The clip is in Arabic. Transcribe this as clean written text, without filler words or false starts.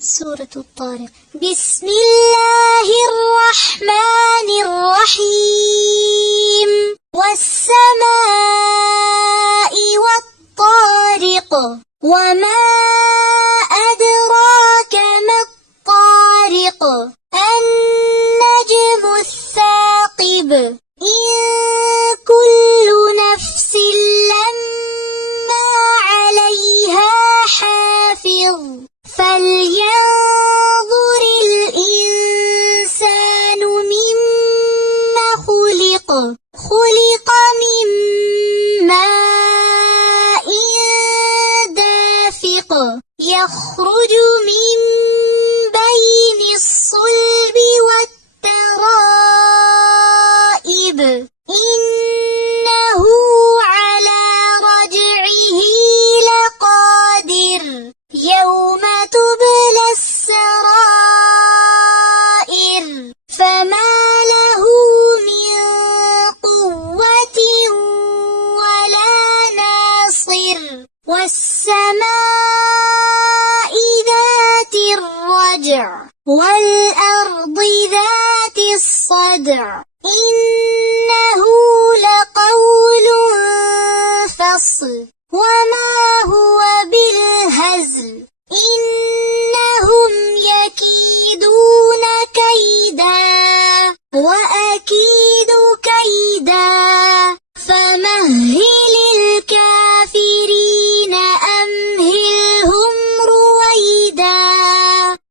سورة الطارق. بسم الله الرحمن الرحيم. والسماء والطارق. وما أدراك ما الطارق. النجم الثاقب. إن كل نفس لما عليها حافظ. فلينظر الإنسان مما خلق. خلق من ماء دافق. يخرج من بين الصلب والترائب. إنه على رجعه لقادر. يوم تبلى السرائر. فما له من قوة ولا ناصر. والسماء ذات الرجع. والأرض ذات الصدع. إنه لقول فصل. وما هو بالهزل. إنهم يكيدون كيدا.